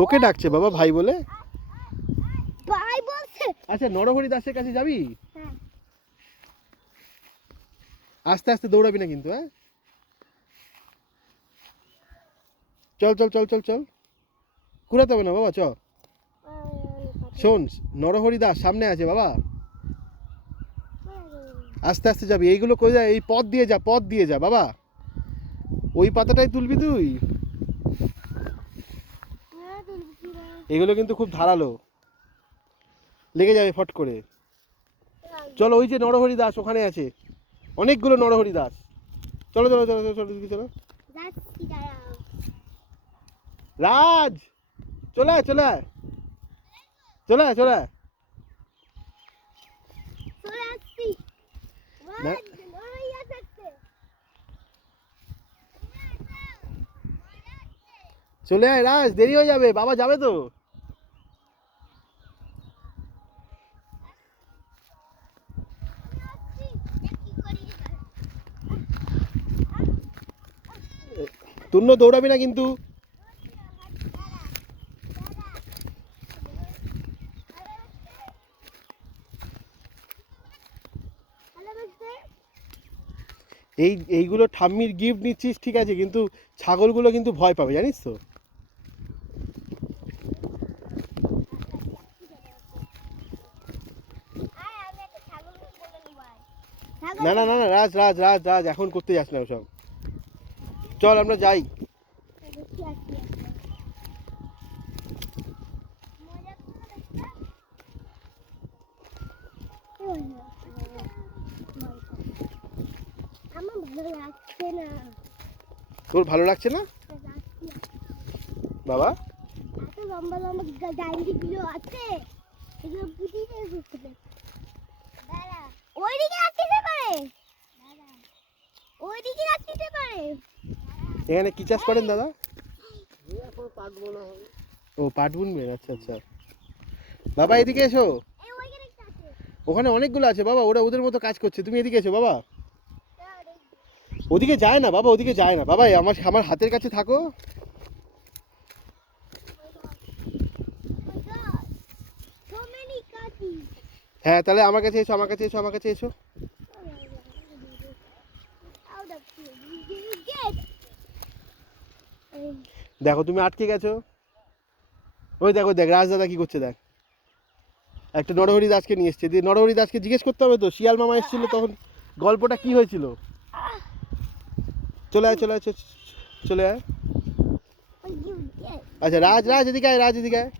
তোকে ডাকছে বাবা ভাই বলে। ভাই বলছে। আচ্ছা নরহরি দাসের কাছে যাবি? হ্যাঁ। আস্তে আস্তে দৌড়াবি না কিন্তু, হ্যাঁ? চল চল চল চল চল, কুড়াতে হবে না বাবা, চ। শোন, নরহরি দাস সামনে আছে বাবা, আস্তে আস্তে যাবি। এইগুলো কই যায়, এই পথ দিয়ে যা, পথ দিয়ে যা বাবা। ওই পাতাটাই তুলবি তুই। এগুলো কিন্তু খুব ধারালো, লেগে যাবে ফট করে। চলো, ওই যে নরহরি দাস ওখানে আছে, অনেকগুলো নরহরি দাস। চলো চলো চলো চলো চলো চলো। রাজ, চলে আয় চলে আয় চলে আয় চলে আয়। চলে আয় রাজ, দেরি হয়ে যাবে, বাবা যাবে তো। তুন্ন দৌড়াবি না কিন্তু। এইগুলো ঠাম্মির গিফট নিচ্ছিস ঠিক আছে, কিন্তু ছাগলগুলো কিন্তু ভয় পাবে জানিস তো। না না না না, রাজ রাজ রাজ রাজ, এখন করতে যাস না ওসব। চল আমরা যাই। তোর ভালো লাগছে না বাবা? এত লম্বা লম্বা ডাইনিগুলো আছে, এগুলো বুঝিয়ে দেবে। ওইদিকে রাখতে পারে, ওইদিকে রাখতে পারে। এখানে কি চাষ করেন দাদা? ও পাট বুনবেন, আচ্ছা আচ্ছা। বাবা এদিকে এসো, ওখানে অনেকগুলো আছে বাবা, ওরা ওদের মতো কাজ করছে, তুমি এদিকে এসো বাবা। ওদিকে যায় না বাবা, ওদিকে যায় না বাবা, আমার আমার হাতের কাছে থাকো। হ্যাঁ তাহলে আমার কাছে এসো, আমার কাছে এসো, আমার কাছে এসো। দেখো তুমি আটকে গেছো। ওই দেখো, দেখ রাজ দাদা কি করছে দেখ। একটা নরহরি দাসকে নিয়ে এসছে, দিয়ে নরহরি দাসকে জিজ্ঞেস করতে হবে তো, শিয়াল মামা এসেছিল তখন গল্পটা কি হয়েছিল। চলে আয় চলে আয় চলে আয়। আচ্ছা রাজ রাজ এদিকে আয়, রাজ এদিকে আয়।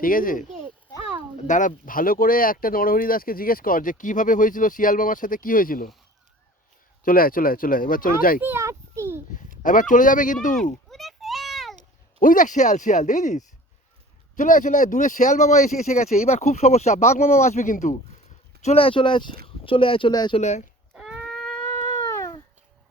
ঠিক আছে, দাঁড়া, ভালো করে একটা নরহরি দাসকে জিজ্ঞেস কর যে কিভাবে হয়েছিল, শিয়াল মামার সাথে কি হয়েছিল। চলে আয় চলে আয় চলে আয়, এবার চলে যাই, এবার চলে যাবে কিন্তু। ওই দেখ শিয়াল, শিয়াল দেখেছিস? চলে আয় চলে আয়, দূরে শিয়াল মামা এসে এসে গেছে, এবার খুব সমস্যা, বাঘ মামাও আসবে কিন্তু। চলে আয় চলে আয় চলে আয় চলে আয় চলে আয়।